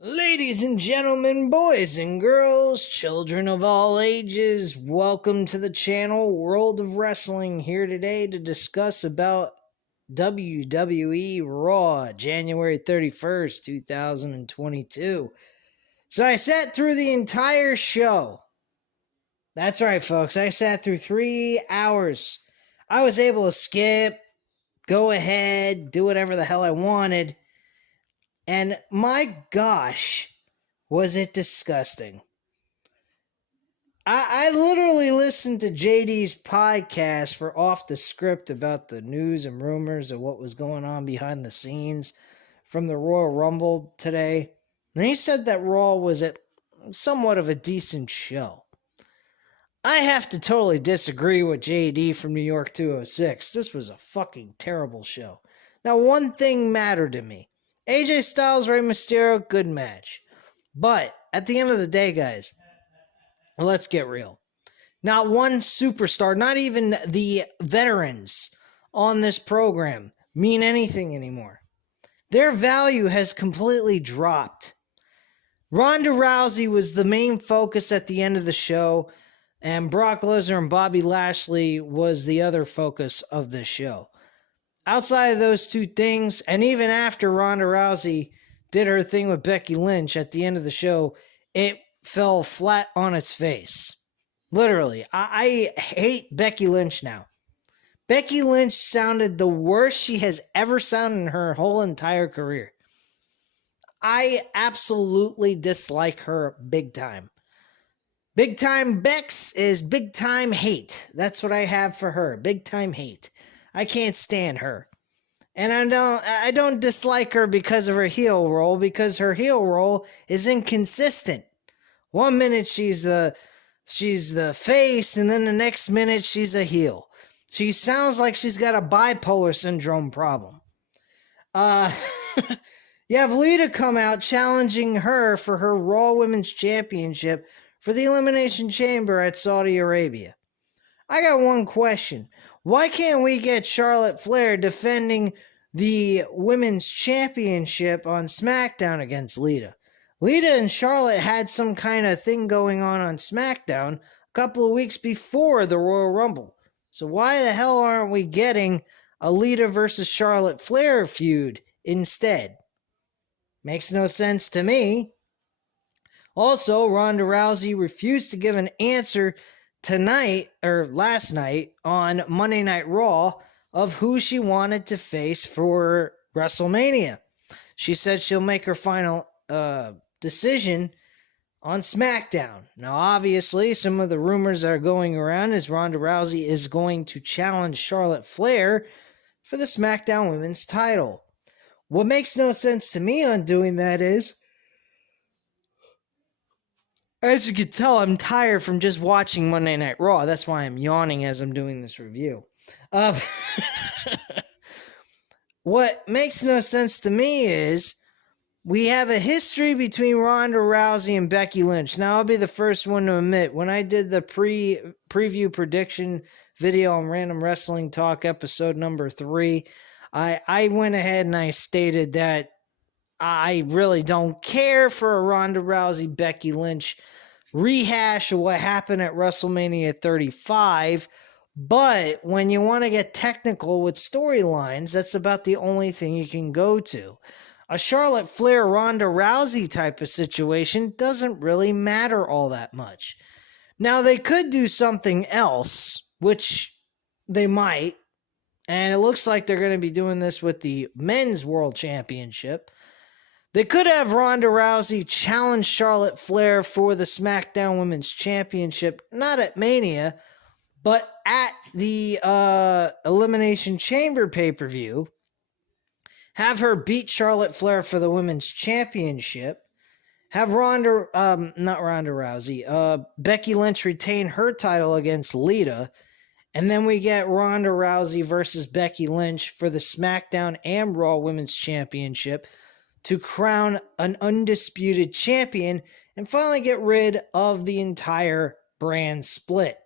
Ladies and gentlemen, boys and girls, children of all ages, welcome to the channel World of Wrestling, here today to discuss about WWE Raw, January 31st, 2022. So I sat through the entire show. That's right, folks. I sat through 3 hours. I was able to skip, go ahead, do whatever the hell I wanted. And my gosh, was it disgusting. I literally listened to JD's podcast for Off the Script about the news and rumors of what was going on behind the scenes from the Royal Rumble today. And he said that Raw was at somewhat of a decent show. I have to totally disagree with JD from New York 206. This was a fucking terrible show. Now, one thing mattered to me. AJ Styles, Rey Mysterio, good match. But at the end of the day, guys, let's get real. Not one superstar, not even the veterans on this program, mean anything anymore. Their value has completely dropped. Ronda Rousey was the main focus at the end of the show, and Brock Lesnar and Bobby Lashley was the other focus of the show. Outside of those two things, and even after Ronda Rousey did her thing with Becky Lynch at the end of the show, it fell flat on its face. Literally, I hate Becky Lynch now. Becky Lynch sounded the worst she has ever sounded in her whole entire career. I absolutely dislike her big time. Big time Bex is big time hate. That's what I have for her. Big time hate. I can't stand her. And I don't dislike her because of her heel role, because her heel role is inconsistent. 1 minute she's the face, and then the next minute she's a heel. She sounds like she's got a bipolar syndrome problem. You have Lita come out challenging her for her Raw Women's Championship for the Elimination Chamber at Saudi Arabia. I got one question. Why can't we get Charlotte Flair defending the Women's Championship on Smackdown against Lita? Lita and Charlotte had some kind of thing going on Smackdown a couple of weeks before the Royal Rumble. So why the hell aren't we getting a Lita versus Charlotte Flair feud instead? Makes no sense to me. Also, Ronda Rousey refused to give an answer last night on Monday Night Raw of who she wanted to face for WrestleMania. She said she'll make her final decision on Smackdown. Now, obviously, some of the rumors that are going around is Ronda Rousey is going to challenge Charlotte Flair for the SmackDown Women's title. What makes no sense to me on doing that is, as you can tell, I'm tired from just watching Monday Night Raw. That's why I'm yawning as I'm doing this review. What makes no sense to me is we have a history between Ronda Rousey and Becky Lynch. Now, I'll be the first one to admit, when I did the preview prediction video on Random Wrestling Talk episode number 3, I went ahead and I stated that I really don't care for a Ronda Rousey Becky Lynch rehash of what happened at WrestleMania 35, but when you want to get technical with storylines, that's about the only thing you can go to. A Charlotte Flair Ronda Rousey type of situation doesn't really matter all that much. Now, they could do something else, which they might, and it looks like they're going to be doing this with the Men's World Championship. They could have Ronda Rousey challenge Charlotte Flair for the SmackDown Women's Championship, not at Mania, but at the Elimination Chamber pay-per-view. Have her beat Charlotte Flair for the Women's Championship. Have Becky Lynch retain her title against Lita. And then we get Ronda Rousey versus Becky Lynch for the SmackDown and Raw Women's Championship to crown an undisputed champion and finally get rid of the entire brand split.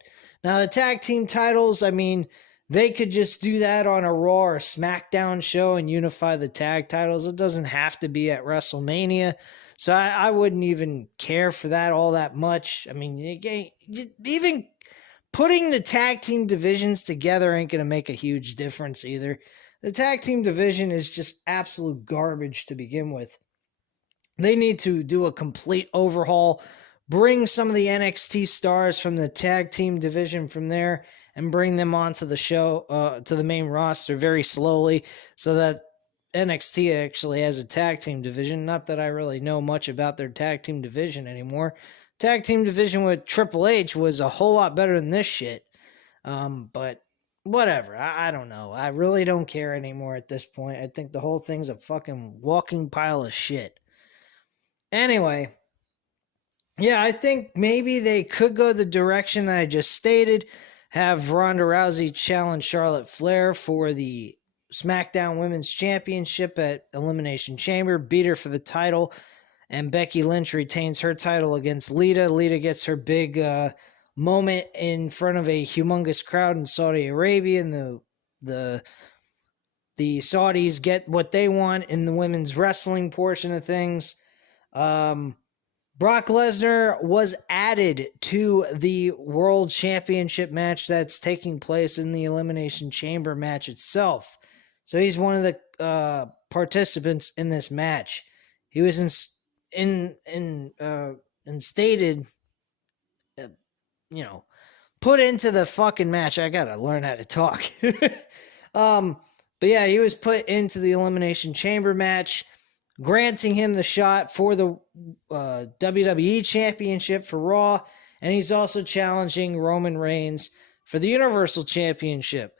Now, the tag team titles, I mean, they could just do that on a Raw or SmackDown show and unify the tag titles. It doesn't have to be at WrestleMania. So I wouldn't even care for that all that much. I mean, even putting the tag team divisions together ain't going to make a huge difference either. The tag team division is just absolute garbage to begin with. They need to do a complete overhaul, bring some of the NXT stars from the tag team division from there and bring them onto the show, to the main roster very slowly so that NXT actually has a tag team division. Not that I really know much about their tag team division anymore. Tag team division with Triple H was a whole lot better than this shit. But whatever. I don't know. I really don't care anymore at this point. I think the whole thing's a fucking walking pile of shit. Anyway, yeah, I think maybe they could go the direction I just stated. Have Ronda Rousey challenge Charlotte Flair for the Smackdown Women's Championship at Elimination Chamber, beat her for the title, and Becky Lynch retains her title against Lita. Lita gets her big moment in front of a humongous crowd in Saudi Arabia, and the Saudis get what they want in the women's wrestling portion of things. Brock Lesnar was added to the World Championship match that's taking place in the Elimination Chamber match itself. So he's one of the participants in this match. He was instated, put into the fucking match. I gotta learn how to talk. But yeah, he was put into the Elimination Chamber match, granting him the shot for the WWE Championship for Raw, and he's also challenging Roman Reigns for the Universal Championship.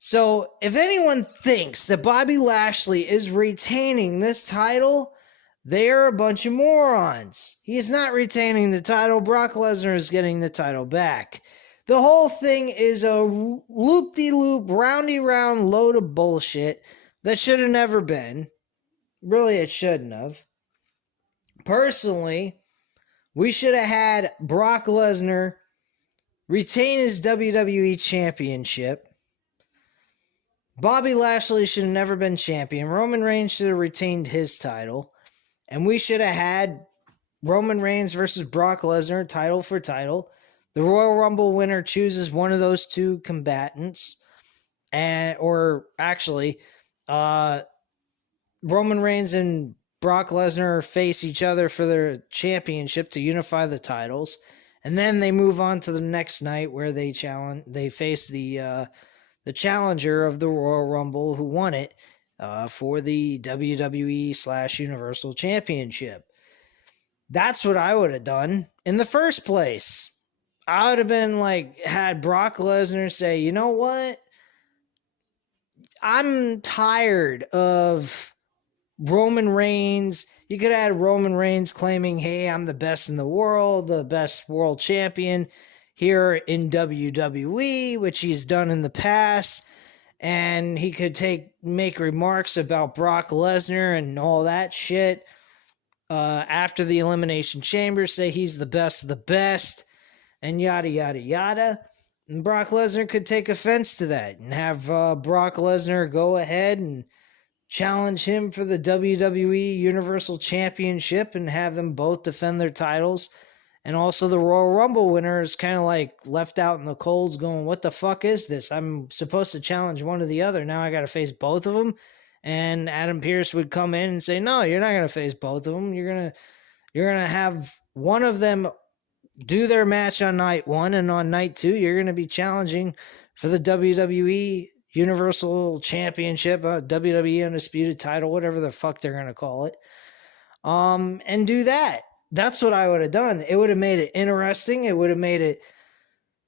So, if anyone thinks that Bobby Lashley is retaining this title, they are a bunch of morons. He is not retaining the title. Brock Lesnar is getting the title back. The whole thing is a loop-de-loop, roundy-round load of bullshit that should have never been. Really, it shouldn't have. Personally, we should have had Brock Lesnar retain his WWE Championship. Bobby Lashley should have never been champion. Roman Reigns should have retained his title. And we should have had Roman Reigns versus Brock Lesnar, title for title. The Royal Rumble winner chooses one of those two combatants. Roman Reigns and Brock Lesnar face each other for their championship to unify the titles. And then they move on to the next night where they face the challenger of the Royal Rumble who won it for the WWE/Universal Championship. That's what I would have done in the first place. I would have been had Brock Lesnar say, you know what? I'm tired of Roman Reigns. You could have had Roman Reigns claiming, hey, I'm the best in the world, the best world champion here in WWE, which he's done in the past, and he could make remarks about Brock Lesnar and all that shit after the Elimination Chamber, say he's the best of the best, and yada, yada, yada. And Brock Lesnar could take offense to that and have Brock Lesnar go ahead and challenge him for the WWE Universal Championship and have them both defend their titles. And also the Royal Rumble winner is kind of left out in the colds going, what the fuck is this? I'm supposed to challenge one or the other. Now I got to face both of them. And Adam Pearce would come in and say, no, you're not going to face both of them. You're going to have one of them do their match on night one, and on night two, you're going to be challenging for the WWE Universal Championship, WWE Undisputed title, whatever the fuck they're going to call it. And do that. That's what I would have done. It would have made it interesting. It would have made it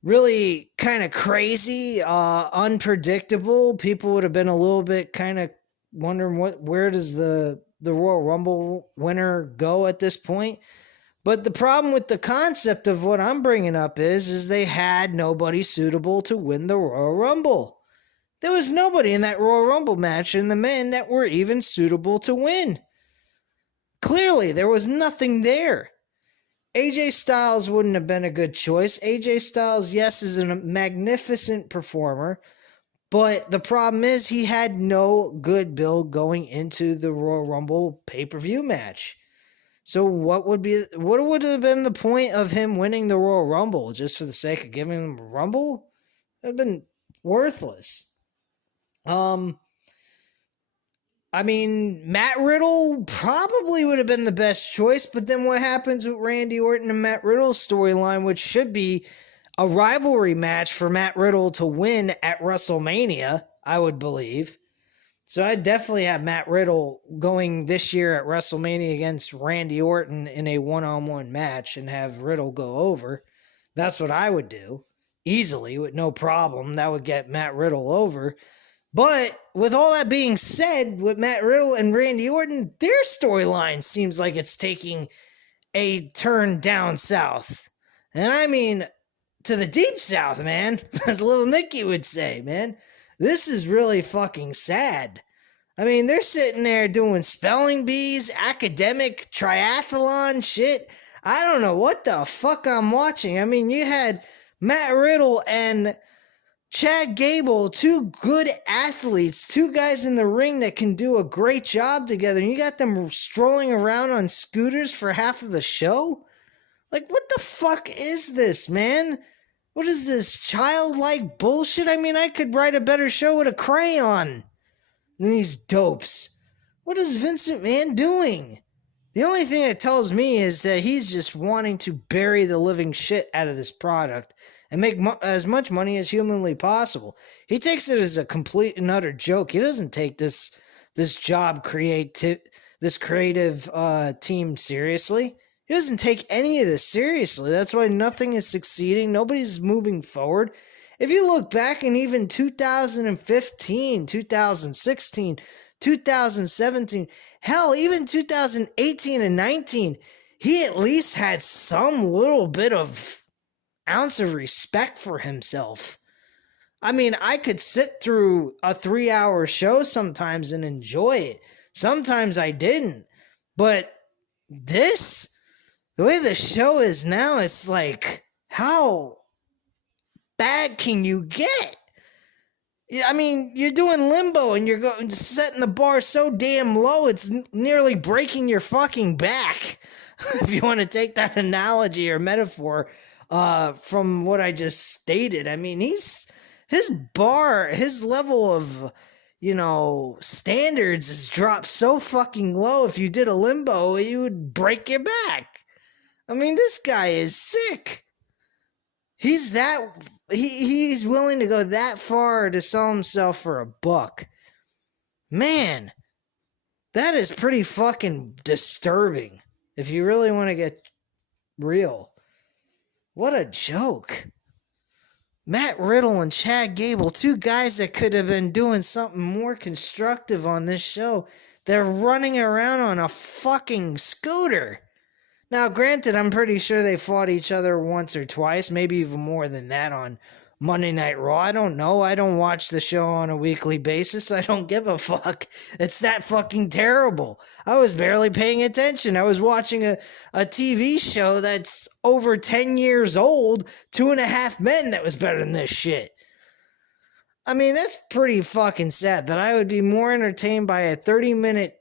really kind of crazy, unpredictable. People would have been a little bit kind of wondering where does the Royal Rumble winner go at this point. But the problem with the concept of what I'm bringing up is they had nobody suitable to win the Royal Rumble. There was nobody in that Royal Rumble match in the men that were even suitable to win. Clearly, there was nothing there. AJ Styles wouldn't have been a good choice. AJ Styles, yes, is a magnificent performer, but the problem is he had no good build going into the Royal Rumble pay-per-view match. So what would have been the point of him winning the Royal Rumble just for the sake of giving him a Rumble? That'd been worthless. I mean, Matt Riddle probably would have been the best choice, but then what happens with Randy Orton and Matt Riddle's storyline, which should be a rivalry match for Matt Riddle to win at WrestleMania, I would believe. So I'd definitely have Matt Riddle going this year at WrestleMania against Randy Orton in a one-on-one match and have Riddle go over. That's what I would do. Easily, with no problem. That would get Matt Riddle over. But with all that being said, with Matt Riddle and Randy Orton, their storyline seems like it's taking a turn down south. And I mean, to the deep south, man. As Little Nicky would say, man. This is really fucking sad. I mean, they're sitting there doing spelling bees, academic triathlon shit. I don't know what the fuck I'm watching. I mean, you had Matt Riddle and Chad Gable, two good athletes, two guys in the ring that can do a great job together. And you got them strolling around on scooters for half of the show? Like, what the fuck is this, man? What is this, childlike bullshit? I mean, I could write a better show with a crayon than these dopes. What is Vince McMahon doing? The only thing that tells me is that he's just wanting to bury the living shit out of this product and make as much money as humanly possible. He takes it as a complete and utter joke. He doesn't take this creative team seriously. He doesn't take any of this seriously. That's why nothing is succeeding. Nobody's moving forward. If you look back in even 2015, 2016, 2017, hell, even 2018 and 19, he at least had some little bit of ounce of respect for himself. I mean, I could sit through a 3-hour show sometimes and enjoy it. Sometimes I didn't. But this, the way the show is now, it's like, how bad can you get? I mean, you're doing limbo and you're setting the bar so damn low, it's nearly breaking your fucking back. If you want to take that analogy or metaphor from what I just stated. I mean, his level of, standards has dropped so fucking low. If you did a limbo, you would break your back. I mean, this guy is sick. He's willing to go that far to sell himself for $1. Man, that is pretty fucking disturbing. If you really want to get real. What a joke. Matt Riddle and Chad Gable, two guys that could have been doing something more constructive on this show. They're running around on a fucking scooter. Now, granted, I'm pretty sure they fought each other once or twice, maybe even more than that on Monday Night Raw. I don't know. I don't watch the show on a weekly basis. I don't give a fuck. It's that fucking terrible. I was barely paying attention. I was watching a TV show that's over 10 years old, 2.5 Men, that was better than this shit. I mean, that's pretty fucking sad that I would be more entertained by a 30-minute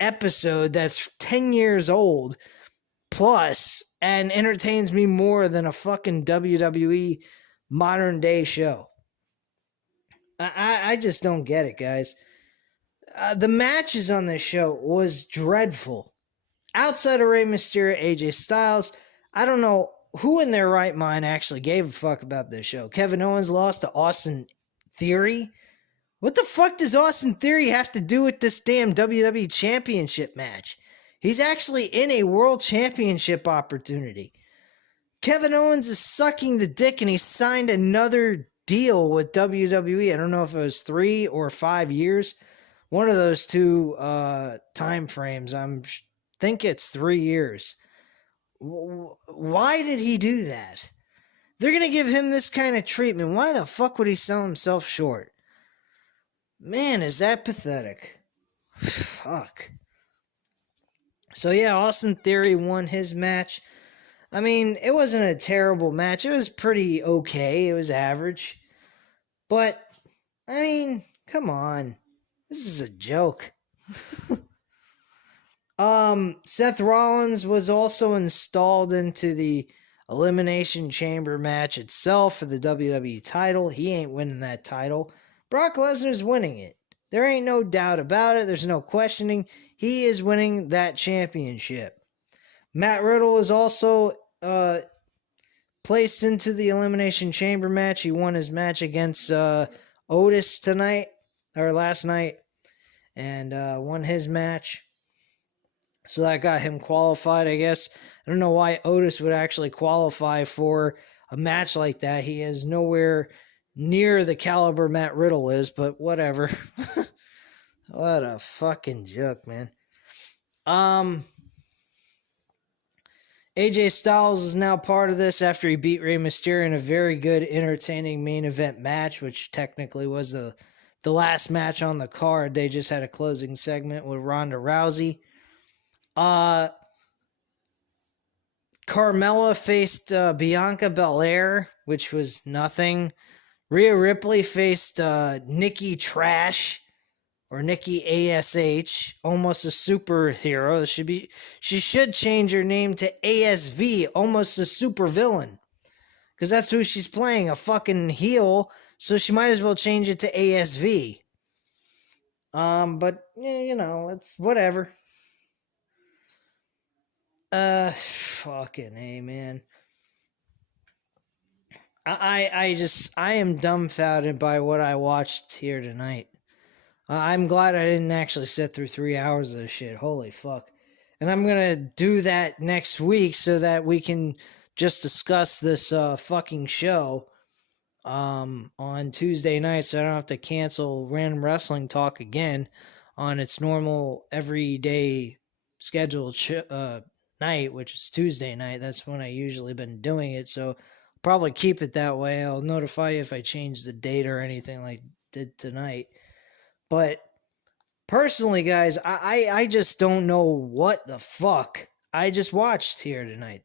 episode that's 10 years old plus and entertains me more than a fucking WWE modern day show. I just don't get it, guys. The matches on this show was dreadful. Outside of Rey Mysterio, AJ Styles, I don't know who in their right mind actually gave a fuck about this show. Kevin Owens lost to Austin Theory. What the fuck does Austin Theory have to do with this damn WWE Championship match? He's actually in a World Championship opportunity. Kevin Owens is sucking the dick and he signed another deal with WWE. I don't know if it was 3 or 5 years. One of those two time frames. I think it's 3 years. Why did he do that? They're going to give him this kind of treatment. Why the fuck would he sell himself short? Man, is that pathetic. Fuck. So yeah, Austin Theory won his match. I mean, it wasn't a terrible match. It was pretty okay. It was average. But, I mean, come on. This is a joke. Seth Rollins was also installed into the Elimination Chamber match itself for the WWE title. He ain't winning that title. Brock Lesnar's winning it. There ain't no doubt about it. There's no questioning. He is winning that championship. Matt Riddle is also placed into the Elimination Chamber match. He won his match against Otis tonight, or last night, and won his match. So that got him qualified, I guess. I don't know why Otis would actually qualify for a match like that. He is nowhere near the caliber Matt Riddle is, but whatever. What a fucking joke, man. AJ Styles is now part of this after he beat Rey Mysterio in a very good, entertaining main event match, which technically was the last match on the card. They just had a closing segment with Ronda Rousey. Carmella faced Bianca Belair, which was nothing. Rhea Ripley faced Nikki Trash, or Nikki ASH, almost a superhero. She should change her name to ASV, almost a supervillain, because that's who she's playing, a fucking heel. So she might as well change it to ASV. But you know, it's whatever. Fucking A, man. I am dumbfounded by what I watched here tonight. I'm glad I didn't actually sit through 3 hours of this shit. Holy fuck. And I'm gonna do that next week so that we can just discuss this fucking show on Tuesday night, so I don't have to cancel Random Wrestling Talk again on its normal everyday scheduled night, which is Tuesday night. That's when I usually been doing it, so I'll probably keep it that way. I'll notify you if I change the date or anything like I did tonight. But personally, guys, I just don't know what the fuck I just watched here tonight.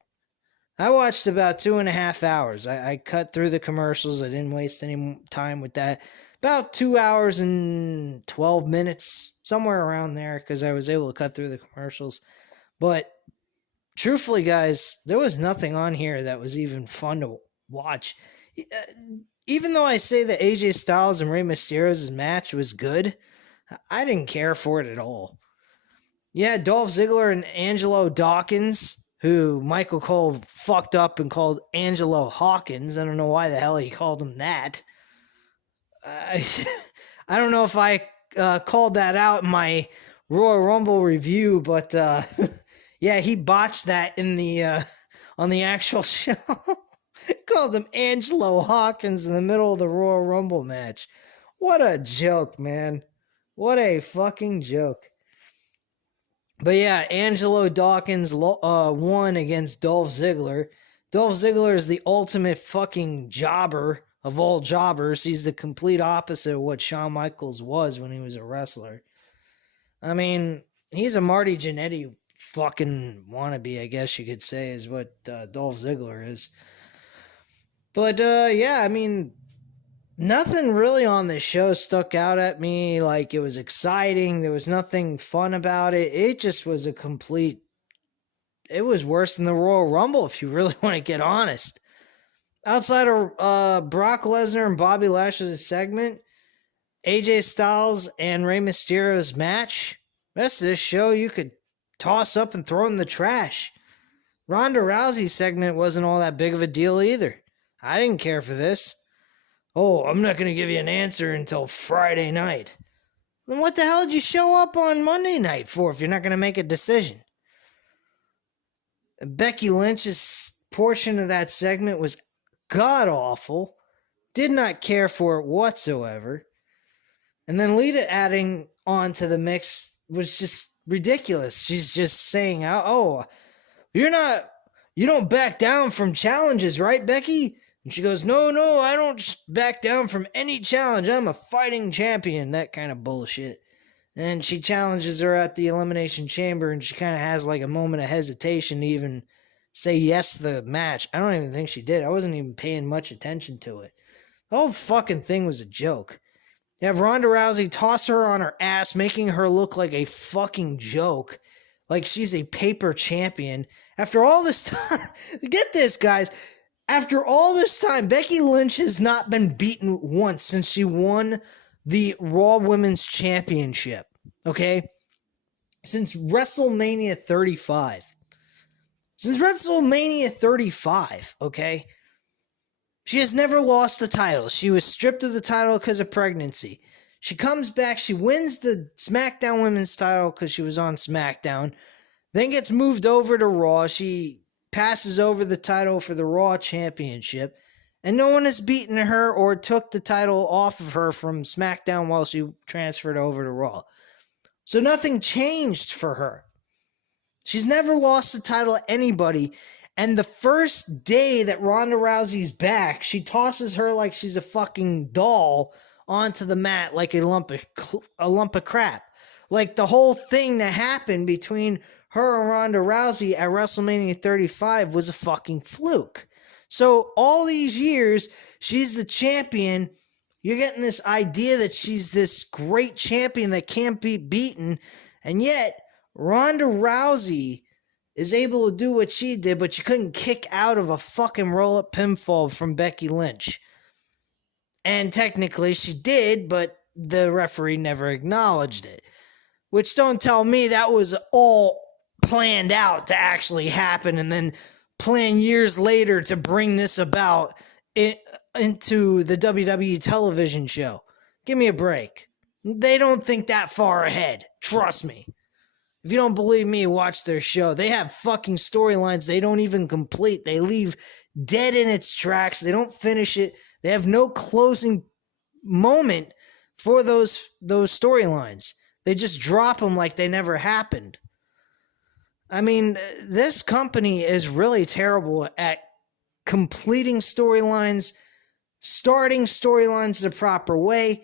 I watched about 2.5 hours. I cut through the commercials. I didn't waste any time with that. About 2 hours and 12 minutes, somewhere around there, because I was able to cut through the commercials. But truthfully, guys, there was nothing on here that was even fun to watch. Even though I say that AJ Styles and Rey Mysterio's match was good, I didn't care for it at all. Yeah, Dolph Ziggler and Angelo Dawkins, who Michael Cole fucked up and called Angelo Hawkins. I don't know why the hell he called him that. I don't know if I called that out in my Royal Rumble review, but yeah, he botched that in the on the actual show. Called him Angelo Hawkins in the middle of the Royal Rumble match. What a joke, man. What a fucking joke. But yeah, Angelo Dawkins won against Dolph Ziggler. Dolph Ziggler is the ultimate fucking jobber of all jobbers. He's the complete opposite of what Shawn Michaels was when he was a wrestler. I mean, he's a Marty Jannetty fucking wannabe, I guess you could say, is what Dolph Ziggler is. But yeah, I mean, nothing really on this show stuck out at me like it was exciting. There was nothing fun about it. It just was it was worse than the Royal Rumble, if you really want to get honest. Outside of Brock Lesnar and Bobby Lashley's segment, AJ Styles and Rey Mysterio's match, the rest of this show you could toss up and throw in the trash. Ronda Rousey's segment wasn't all that big of a deal either. I didn't care for this. Oh, I'm not going to give you an answer until Friday night. Then what the hell did you show up on Monday night for if you're not going to make a decision? Becky Lynch's portion of that segment was god-awful. Did not care for it whatsoever. And then Lita adding on to the mix was just ridiculous. She's just saying, oh, you don't back down from challenges, right, Becky? And she goes, no, I don't back down from any challenge. I'm a fighting champion. That kind of bullshit. And she challenges her at the Elimination Chamber, and she kind of has like a moment of hesitation to even say yes to the match. I don't even think she did. I wasn't even paying much attention to it. The whole fucking thing was a joke. You have Ronda Rousey toss her on her ass, making her look like a fucking joke. like she's a paper champion. After all this time, get this, guys. After all this time, Becky Lynch has not been beaten once since she won the Raw Women's Championship. Okay? Since WrestleMania 35. Since WrestleMania 35, okay? She has never lost the title. She was stripped of the title because of pregnancy. She comes back, she wins the SmackDown Women's title because she was on SmackDown, then gets moved over to Raw. She passes over the title for the Raw Championship, and no one has beaten her or took the title off of her from SmackDown while she transferred over to Raw. So nothing changed for her. She's never lost the title to anybody, and the first day that Ronda Rousey's back, she tosses her like she's a fucking doll onto the mat like a lump of crap. Like the whole thing that happened between her and Ronda Rousey at WrestleMania 35 was a fucking fluke. So all these years, she's the champion. You're getting this idea that she's this great champion that can't be beaten, and yet Ronda Rousey is able to do what she did, but she couldn't kick out of a fucking roll-up pinfall from Becky Lynch. And technically she did, but the referee never acknowledged it. Which don't tell me that was all planned out to actually happen and then plan years later to bring this about into the WWE television show. Give me a break. They don't think that far ahead. Trust me. If you don't believe me, watch their show. They have fucking storylines they don't even complete. They leave dead in its tracks. They don't finish it. They have no closing moment for those storylines. They just drop them like they never happened. I mean, this company is really terrible at completing storylines, starting storylines the proper way,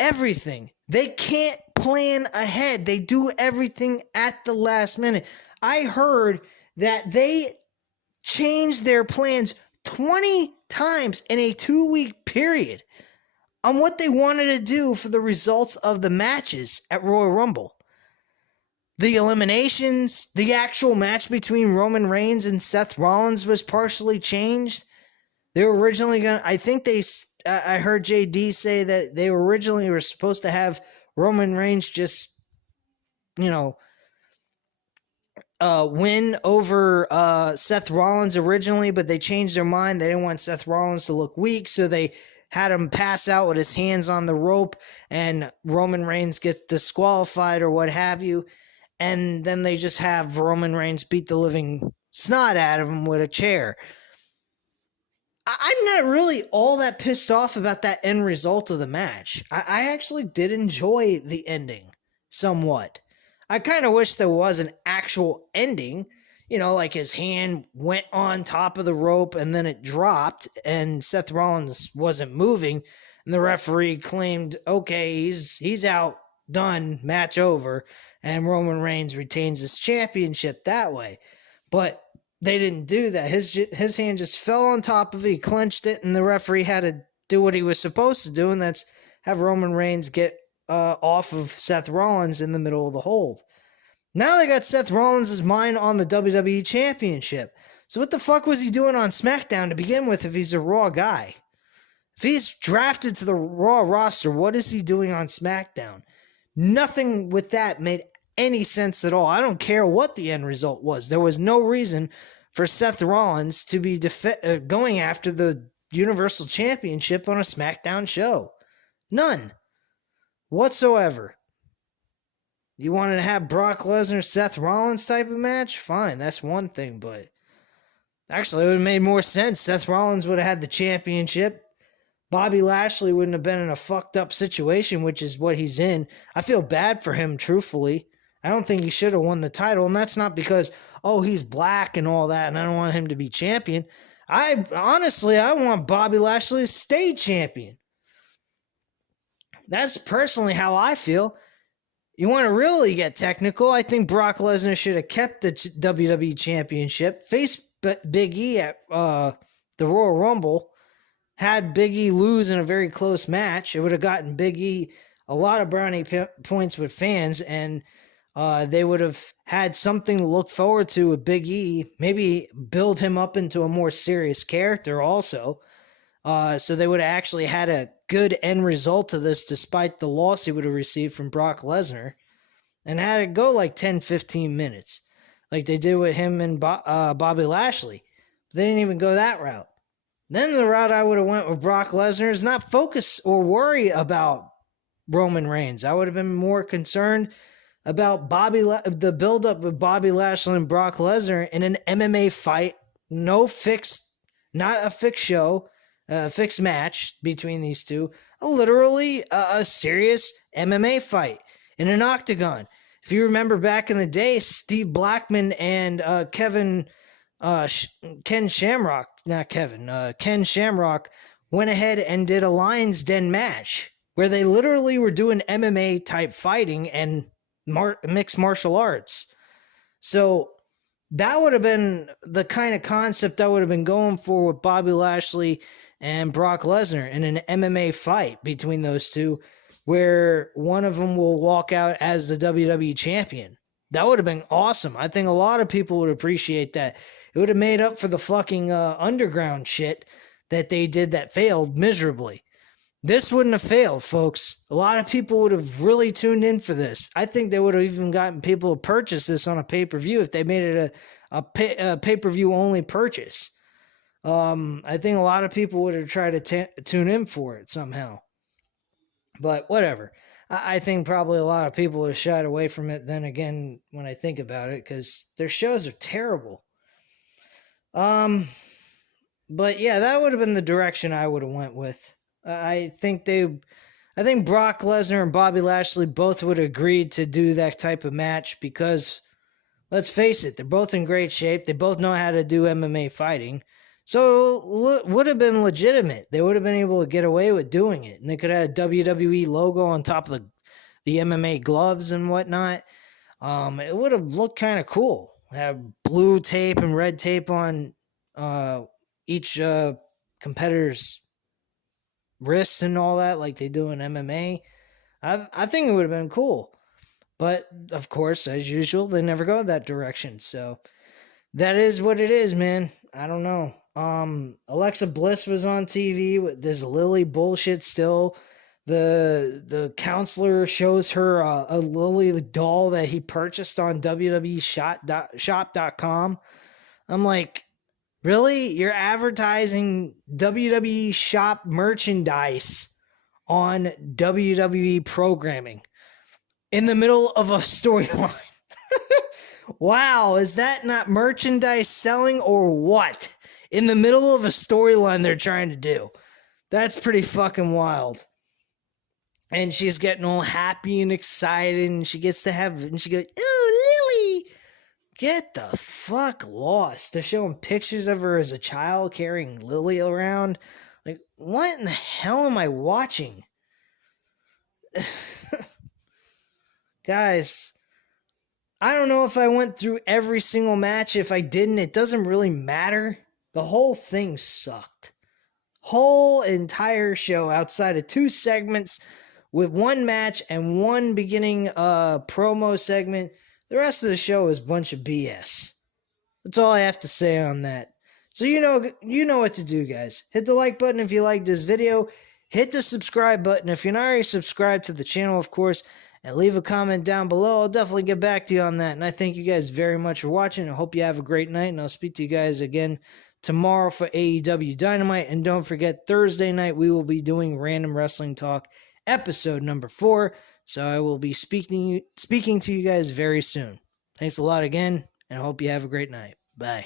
everything. They can't plan ahead. They do everything at the last minute. I heard that they changed their plans 20 times in a 2-week period on what they wanted to do for the results of the matches at Royal Rumble. The eliminations, the actual match between Roman Reigns and Seth Rollins was partially changed. They were originally going to, I heard JD say that they originally were supposed to have Roman Reigns just, win over Seth Rollins originally, but they changed their mind. They didn't want Seth Rollins to look weak, so they had him pass out with his hands on the rope, and Roman Reigns gets disqualified or what have you, and then they just have Roman Reigns beat the living snot out of him with a chair. I'm not really all that pissed off about that end result of the match. I actually did enjoy the ending somewhat. I kind of wish there was an actual ending, like his hand went on top of the rope and then it dropped and Seth Rollins wasn't moving and the referee claimed, okay, he's out, done, match over, and Roman Reigns retains his championship that way. But they didn't do that. His hand just fell on top of it, he clenched it, and the referee had to do what he was supposed to do, and that's have Roman Reigns get off of Seth Rollins in the middle of the hold. Now they got Seth Rollins' mind on the WWE Championship. So what the fuck was he doing on SmackDown to begin with if he's a Raw guy? If he's drafted to the Raw roster, what is he doing on SmackDown? Nothing with that made any sense at all. I don't care what the end result was. There was no reason for Seth Rollins to be going after the Universal Championship on a SmackDown show. None. Whatsoever. You wanted to have Brock Lesnar, Seth Rollins type of match? Fine, that's one thing, but actually it would have made more sense. Seth Rollins would have had the championship. Bobby Lashley wouldn't have been in a fucked up situation, which is what he's in. I feel bad for him, truthfully. I don't think he should have won the title, and that's not because, he's black and all that, and I don't want him to be champion. I want Bobby Lashley to stay champion. That's personally how I feel. You want to really get technical, I think Brock Lesnar should have kept the WWE Championship, faced Big E at the Royal Rumble, had Big E lose in a very close match. It would have gotten Big E a lot of brownie points with fans, and They would have had something to look forward to with Big E, maybe build him up into a more serious character also. So they would have actually had a good end result to this despite the loss he would have received from Brock Lesnar, and had it go like 10-15 minutes like they did with him and Bobby Lashley. They didn't even go that route. Then the route I would have went with Brock Lesnar is not focus or worry about Roman Reigns. I would have been more concerned about the build-up with Bobby Lashley and Brock Lesnar in an MMA fight. Not a fixed show, a fixed match between these two. Literally a serious MMA fight in an octagon. If you remember back in the day, Steve Blackman and Ken Shamrock went ahead and did a Lion's Den match where they literally were doing MMA type fighting and mixed martial arts. So that would have been the kind of concept I would have been going for with Bobby Lashley and Brock Lesnar in an MMA fight between those two, where one of them will walk out as the WWE champion. That would have been awesome. I think a lot of people would appreciate that. It would have made up for the fucking underground shit that they did that failed miserably. This wouldn't have failed, folks. A lot of people would have really tuned in for this. I think they would have even gotten people to purchase this on a pay-per-view if they made it a pay-per-view only purchase. I think a lot of people would have tried to tune in for it somehow. But whatever. I think probably a lot of people would have shied away from it then again when I think about it, because their shows are terrible. But yeah, that would have been the direction I would have went with. I think Brock Lesnar and Bobby Lashley both would have agreed to do that type of match because, let's face it, they're both in great shape. They both know how to do MMA fighting. So it would have been legitimate. They would have been able to get away with doing it. And they could have had a WWE logo on top of the MMA gloves and whatnot. It would have looked kind of cool. Have blue tape and red tape on each competitor's wrists and all that like they do in MMA. I think it would have been cool. But, of course, as usual, they never go that direction. So that is what it is, man. I don't know. Alexa Bliss was on TV with this Lily bullshit still. The counselor shows her a Lily doll that he purchased on WWEshop.com. I'm like, really? You're advertising WWE Shop merchandise on WWE programming in the middle of a storyline? Wow, is that not merchandise selling or what? In the middle of a storyline they're trying to do. That's pretty fucking wild. And she's getting all happy and excited, and she gets to have it, and she goes, "Oh, Lily!" Get the fuck lost. They're showing pictures of her as a child carrying Lily around. Like, what in the hell am I watching? Guys, I don't know if I went through every single match. If I didn't, it doesn't really matter. The whole thing sucked. Whole entire show outside of 2 segments with 1 match and 1 beginning promo segment. The rest of the show is a bunch of BS. That's all I have to say on that. So you know what to do, guys. Hit the like button if you liked this video. Hit the subscribe button if you're not already subscribed to the channel, of course. And leave a comment down below. I'll definitely get back to you on that. And I thank you guys very much for watching. I hope you have a great night. And I'll speak to you guys again tomorrow for AEW Dynamite. And don't forget, Thursday night we will be doing Random Wrestling Talk episode number 4. So I will be speaking to you guys very soon. Thanks a lot again. And I hope you have a great night. Bye.